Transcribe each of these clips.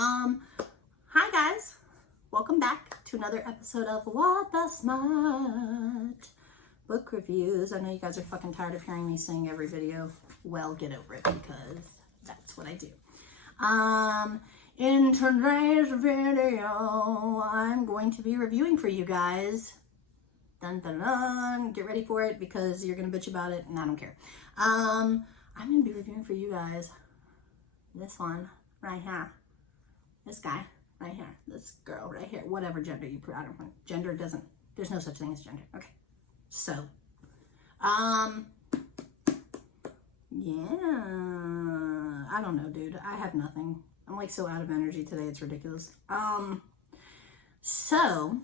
Um, Hi guys, welcome back to another episode of What the Smut book reviews. I know you guys are fucking tired of hearing me sing every video. Well, get over it because that's what I do. In today's video, I'm going to be reviewing for you guys. Dun dun dun. Get ready for it because you're gonna bitch about it and I don't care. I'm gonna be reviewing for you guys this one right here. This guy right here, this girl right here, whatever gender you put, I don't know. Gender doesn't, there's no such thing as gender. Okay. So, yeah, I don't know, dude. I have nothing. I'm like so out of energy today. It's ridiculous. So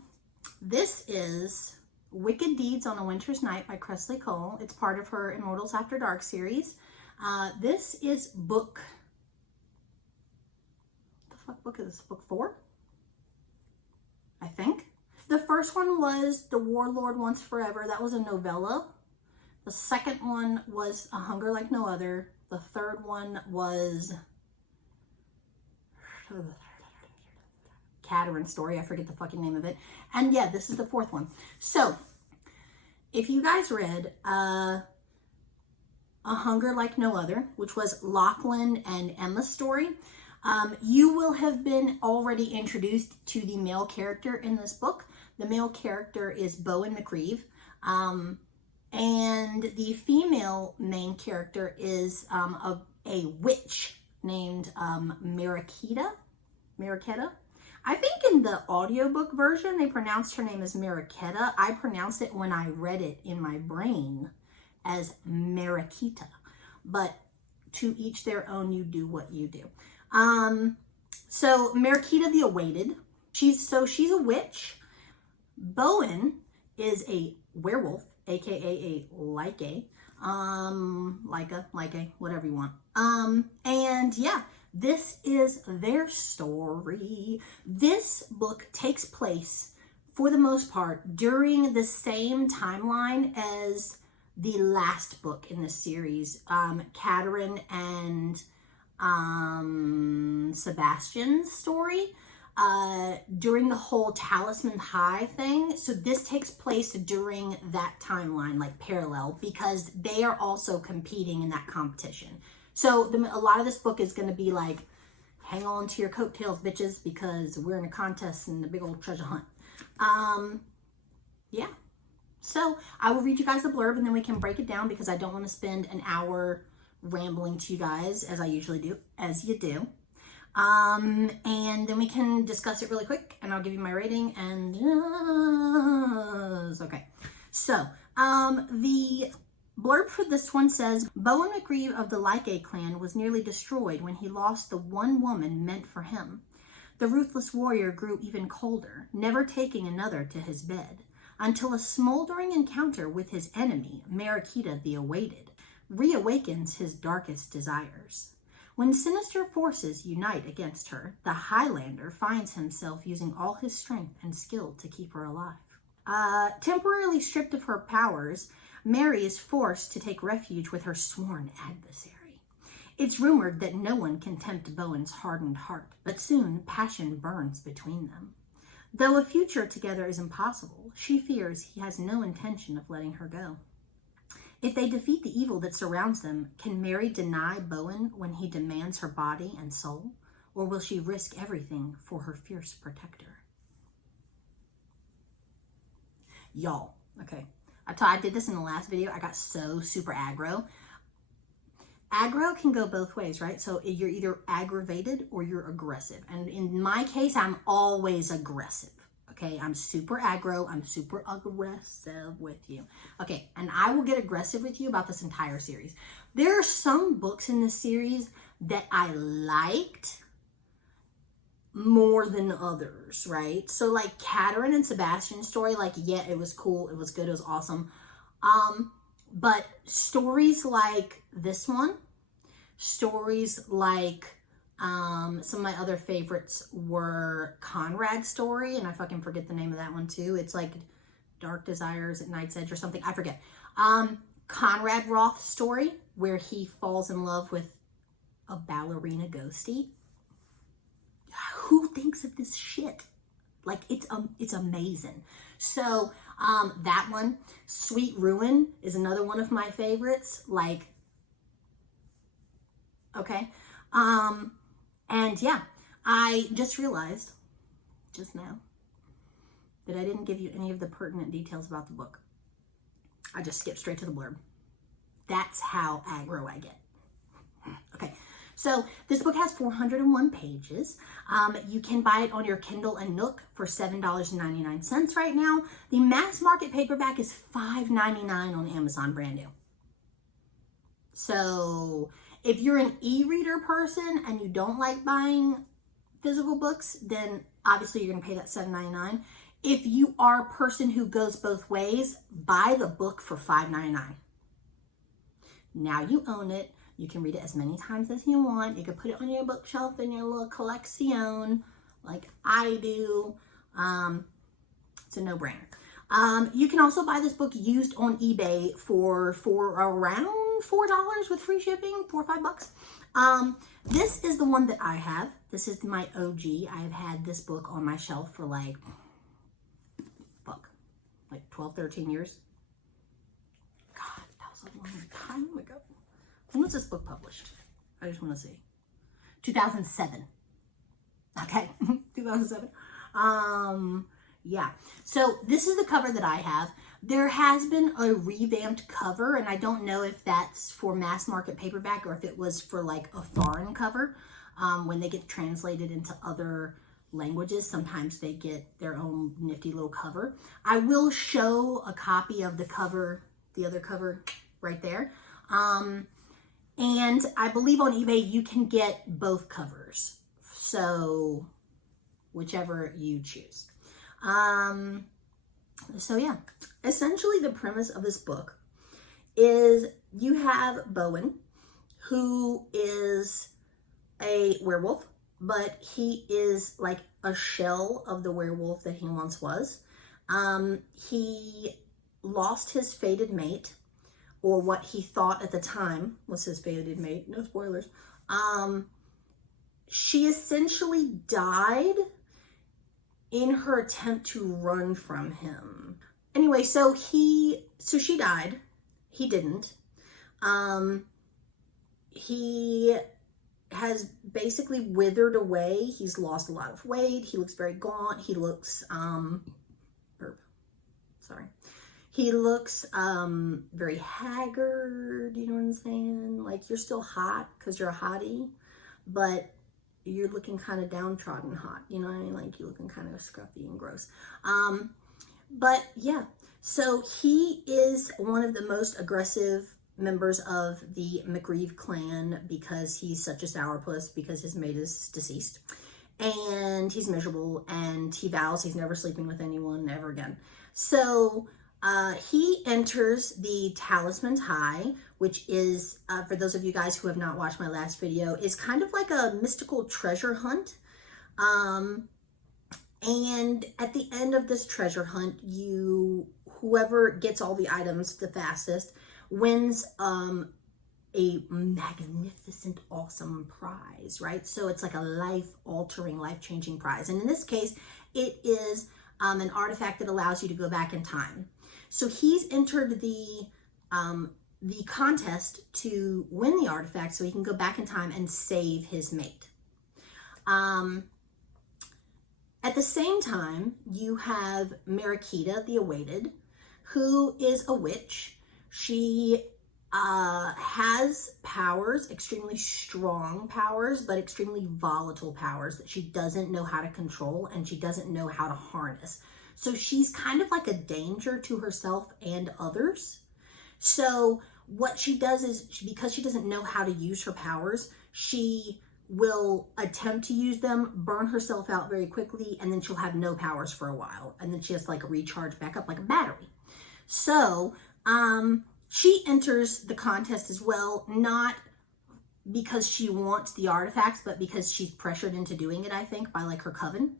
this is Wicked Deeds on a Winter's Night by Kresley Cole. It's part of her Immortals After Dark series. This is book, what book is this? Book 4? I think. The first one was The Warlord Once Forever. That was a novella. The second one was A Hunger Like No Other. The third one was Caterin Story. I forget the fucking name of it. And yeah, this is the fourth one. So, if you guys read A Hunger Like No Other, which was Lachlan and Emma's story, you will have been already introduced to the male character in this book. The male character is Bowen McReeve. And the female main character is a witch named Mariquita. I think in the audiobook version, they pronounced her name as Mariquita. I pronounced it when I read it in my brain as Mariquita. But to each their own, you do what you do. So Mariquita the Awaited, she's a witch. Bowen is a werewolf, aka a Lyca, whatever you want. And yeah, this is their story. This book takes place, for the most part, during the same timeline as the last book in the series, Caterin and Sebastian's story, during the whole Talisman High thing. So this takes place during that timeline, like parallel, because they are also competing in that competition. So a lot of this book is going to be like, hang on to your coattails, bitches, because we're in a contest and a big old treasure hunt. Yeah. So I will read you guys the blurb and then we can break it down because I don't want to spend an hour rambling to you guys as I usually do, as you do. And then we can discuss it really quick and I'll give you my rating and okay. So, the blurb for this one says, Bowen McReeve of the Lyca clan was nearly destroyed when he lost the one woman meant for him. The ruthless warrior grew even colder, never taking another to his bed, until a smoldering encounter with his enemy, Mariquita the Awaited, reawakens his darkest desires. When sinister forces unite against her, the Highlander finds himself using all his strength and skill to keep her alive. Temporarily stripped of her powers, Mary is forced to take refuge with her sworn adversary. It's rumored that no one can tempt Bowen's hardened heart, but soon passion burns between them. Though a future together is impossible, she fears he has no intention of letting her go. If they defeat the evil that surrounds them, can Mary deny Bowen when he demands her body and soul? Or will she risk everything for her fierce protector? Y'all, okay. I did this in the last video. I got so super aggro. Aggro can go both ways, right? So you're either aggravated or you're aggressive. And in my case, I'm always aggressive. Okay, I'm super aggro. I'm super aggressive with you. Okay, and I will get aggressive with you about this entire series. There are some books in this series that I liked more than others, right? So like Caterin and Sebastian's story, like, yeah, it was cool. It was good. It was awesome. But stories like this one, stories like some of my other favorites were Conrad's story, and I fucking forget the name of that one too. It's like Dark Desires at Night's Edge or something. I forget. Conrad Roth's story, where he falls in love with a ballerina ghostie. thinks of this shit. Like, it's amazing. So that one, Sweet Ruin, is another one of my favorites. Like, okay. And yeah, I just realized just now that I didn't give you any of the pertinent details about the book. I just skipped straight to the blurb. That's how aggro I get. Okay, so this book has 401 pages. You can buy it on your Kindle and Nook for $7.99 right now. The mass market paperback is $5.99 on Amazon, brand new. So if you're an e-reader person and you don't like buying physical books, then obviously you're going to pay that $7.99. If you are a person who goes both ways, buy the book for $5.99. Now you own it. You can read it as many times as you want. You can put it on your bookshelf in your little collection, like I do. It's a no-brainer. You can also buy this book used on eBay for around $4 with free shipping, $4 or $5. This is the one that I have. This is my OG. I've had this book on my shelf for like 12, 13 years. God, that was a long time ago. When was this book published? I just want to see. 2007. Okay, 2007. Yeah. So this is the cover that I have. There has been a revamped cover, and I don't know if that's for mass market paperback or if it was for like a foreign cover. When they get translated into other languages, sometimes they get their own nifty little cover. I will show a copy of the cover, the other cover right there. And I believe on eBay you can get both covers. So whichever you choose. So yeah, essentially the premise of this book is you have Bowen, who is a werewolf, but he is like a shell of the werewolf that he once was. He lost his fated mate, or what he thought at the time was his fated mate. No spoilers. She essentially died in her attempt to run from him. Anyway, so she died. He didn't. He has basically withered away. He's lost a lot of weight. He looks very gaunt. He looks he looks very haggard, you know what I'm saying? Like, you're still hot because you're a hottie, but you're looking kind of downtrodden hot, you know what I mean? Like, you're looking kind of scruffy and gross. But yeah, so he is one of the most aggressive members of the McReeve clan because he's such a sourpuss because his mate is deceased. And he's miserable, and he vows he's never sleeping with anyone ever again. So he enters the Talisman's High, which is, for those of you guys who have not watched my last video, is kind of like a mystical treasure hunt. And at the end of this treasure hunt, whoever gets all the items the fastest wins a magnificent, awesome prize, right? So it's like a life-altering, life-changing prize. And in this case, it is an artifact that allows you to go back in time. So he's entered the contest to win the artifact so he can go back in time and save his mate. At the same time, you have Marakita, the Awaited, who is a witch. She has powers, extremely strong powers, but extremely volatile powers that she doesn't know how to control and she doesn't know how to harness. So she's kind of like a danger to herself and others. So what she does is, because she doesn't know how to use her powers, she will attempt to use them, burn herself out very quickly, and then she'll have no powers for a while. And then she has to like recharge back up like a battery. So, she enters the contest as well, not because she wants the artifacts, but because she's pressured into doing it, I think, by like her coven.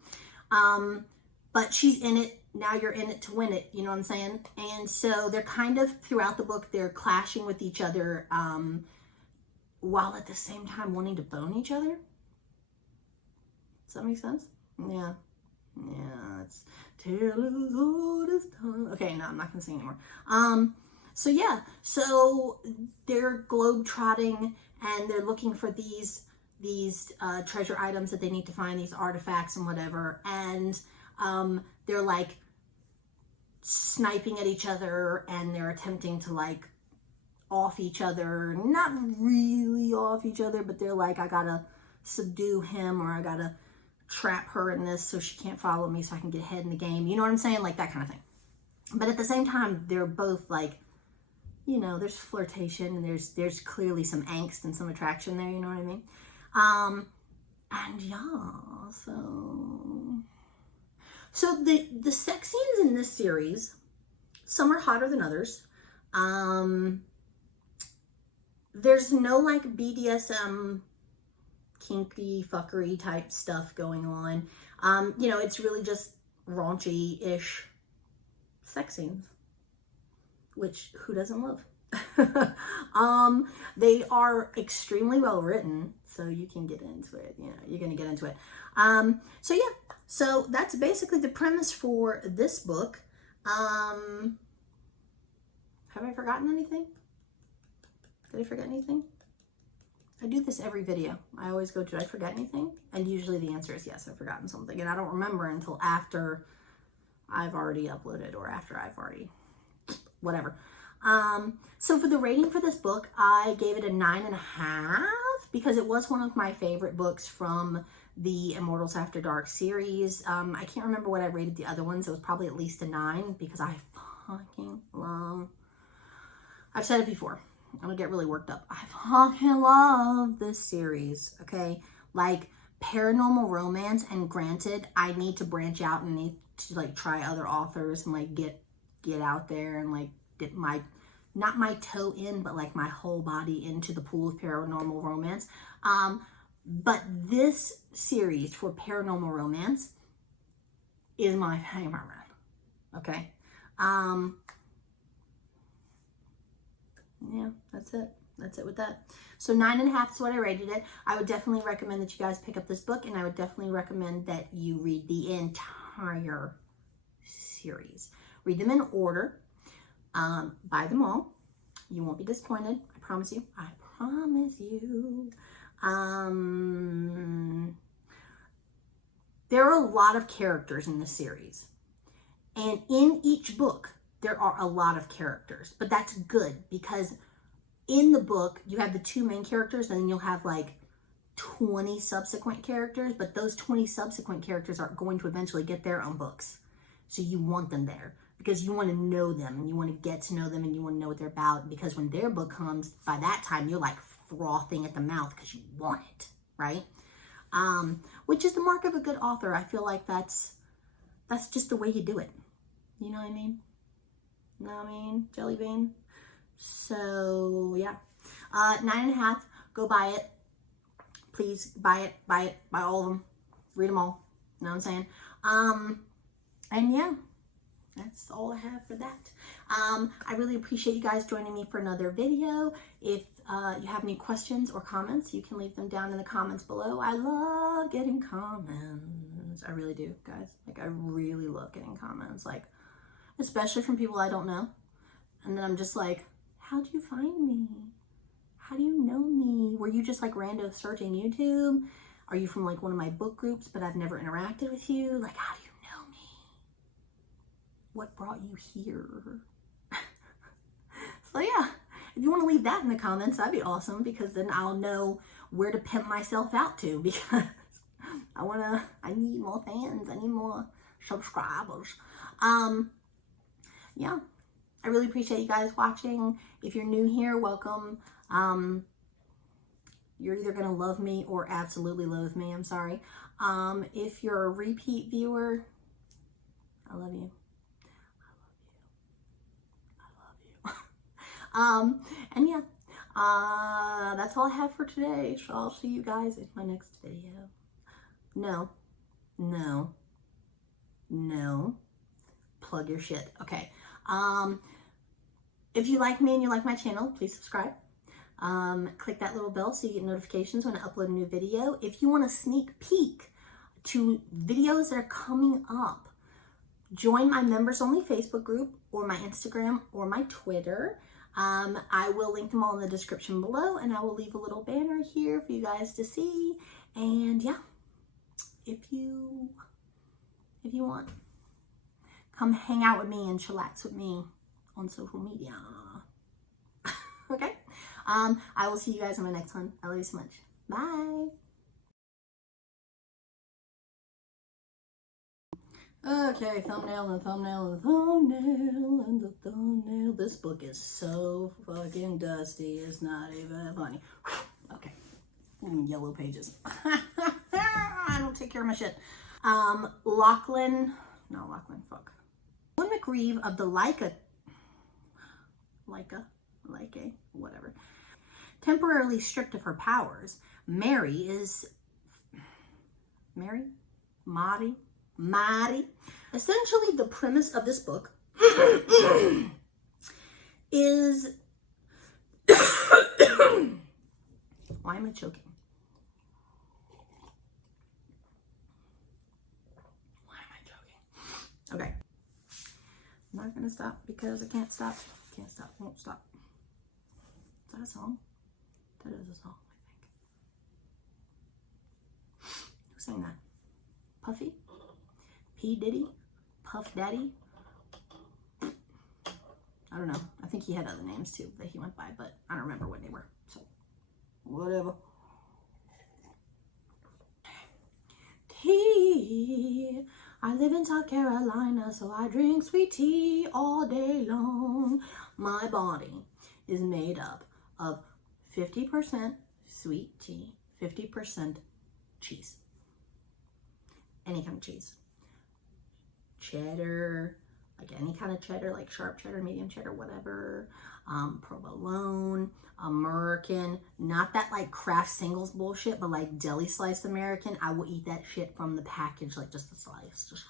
But she's in it. Now you're in it to win it. You know what I'm saying? And so they're kind of, throughout the book, they're clashing with each other, while at the same time wanting to bone each other. Does that make sense? Yeah. Yeah, it's tale as old as time. Okay, no, I'm not gonna sing anymore. So yeah, so they're globe-trotting and they're looking for these treasure items that they need to find, these artifacts and whatever, and they're like sniping at each other and they're attempting to like off each other, not really off each other, but they're like, I gotta subdue him, or I gotta trap her in this so she can't follow me so I can get ahead in the game. You know what I'm saying? Like that kind of thing. But at the same time, they're both like, you know, there's flirtation and there's clearly some angst and some attraction there, you know what I mean? And yeah, so the sex scenes in this series, some are hotter than others. There's no like BDSM kinky fuckery type stuff going on. You know, it's really just raunchy-ish sex scenes, which who doesn't love? They are extremely well written, so you can get into it. You know, you're gonna get into it. So yeah, so that's basically the premise for this book. Have I forgotten anything? Did I forget anything? I do this every video. I always go, did I forget anything? And usually the answer is yes, I've forgotten something. And I don't remember until after I've already uploaded or after I've already, whatever. So for the rating for this book, I gave it a 9.5 because it was one of my favorite books from the Immortals After Dark series. I can't remember what I rated the other ones. It was probably at least a 9 because I fucking love, I've said it before, I'm gonna get really worked up. I fucking love this series, okay? Like paranormal romance, and granted, I need to branch out and need to like try other authors and like get out there and like dip my, not my toe in, but like my whole body into the pool of paranormal romance. But this series for paranormal romance is my favorite, okay? Yeah, that's it. That's it with that. So 9.5 is what I rated it. I would definitely recommend that you guys pick up this book, and I would definitely recommend that you read the entire series. Read them in order. Buy them all. You won't be disappointed. I promise you. I promise you. There are a lot of characters in this series. And in each book, there are a lot of characters. But that's good because in the book, you have the two main characters and then you'll have like 20 subsequent characters. But those 20 subsequent characters are going to eventually get their own books. So you want them there because you want to know them and you want to get to know them and you want to know what they're about. Because when their book comes, by that time, you're like frothing at the mouth because you want it, right? Which is the mark of a good author. I feel like that's just the way you do it. You know what I mean? You know what I mean? Jelly bean. So yeah, 9.5. Go buy it. Please buy it. Buy it. Buy all of them. Read them all. You know what I'm saying? And yeah, that's all I have for that. I really appreciate you guys joining me for another video. If you have any questions or comments, you can leave them down in the comments below. I love getting comments. I really do, guys. Like, I really love getting comments, like, especially from people I don't know. And then I'm just like, how do you find me? How do you know me? Were you just like random searching YouTube? Are you from like one of my book groups, but I've never interacted with you? Like, how do you know me? What brought you here? So yeah, if you want to leave that in the comments, that'd be awesome because then I'll know where to pimp myself out to because I need more fans. I need more subscribers. Yeah, I really appreciate you guys watching. If you're new here, welcome. You're either going to love me or absolutely loathe me. I'm sorry. If you're a repeat viewer, I love you. And yeah, that's all I have for today. So I'll see you guys in my next video. No. Plug your shit. Okay. If you like me and you like my channel, please subscribe. Click that little bell so you get notifications when I upload a new video. If you want a sneak peek to videos that are coming up. Join my members only Facebook group or my Instagram or my Twitter. I will link them all in the description below, and I will leave a little banner here for you guys to see. And yeah, if you want, come hang out with me and chillax with me on social media. Okay? I will see you guys in my next one. I love you so much. Bye. Okay, thumbnail and thumbnail and thumbnail and the thumbnail. This book is so fucking dusty. It's not even funny. Okay. Yellow pages. I don't take care of my shit. Lachlan, fuck. Lachlan McGreeve of the Leica, whatever. Temporarily stripped of her powers, Mari. Essentially, the premise of this book is why am I choking? Okay. I'm not gonna stop because I can't stop. Won't stop. Is that a song? That is a song, I think. Who sang that? Puffy? P. Diddy? Puff Daddy? I don't know. I think he had other names too that he went by, but I don't remember what they were. So, whatever. Tea. I live in South Carolina, so I drink sweet tea all day long. My body is made up of 50% sweet tea, 50% cheese. Any kind of cheese. Cheddar, like any kind of cheddar, like sharp cheddar, medium cheddar, whatever. Provolone, American, not that like Kraft singles bullshit, but like deli sliced American. I will eat that shit from the package, like just the slice. Just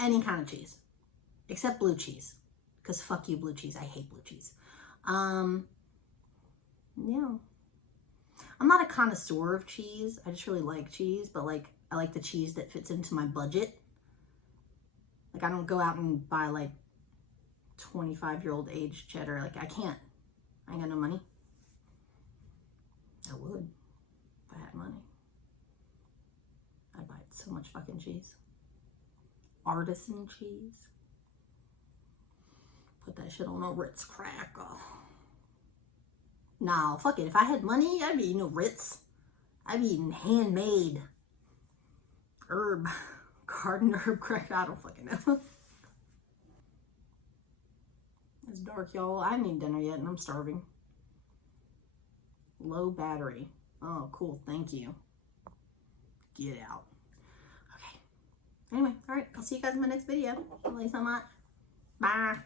any kind of cheese, except blue cheese, because fuck you, blue cheese. I hate blue cheese. Yeah. I'm not a connoisseur of cheese. I just really like cheese, but like I like the cheese that fits into my budget. Like I don't go out and buy like 25-year-old aged cheddar. Like I can't. I ain't got no money. I would if I had money. I'd buy so much fucking cheese. Artisan cheese. Put that shit on a Ritz cracker. Nah, fuck it. If I had money, I'd be eating a Ritz. I'd be eating handmade garden herb cracker. I don't fucking know. It's dark, y'all. I haven't eaten dinner yet and I'm starving. Low battery. Oh, cool. Thank you. Get out. Okay. Anyway, all right. I'll see you guys in my next video. Love you so much. Bye.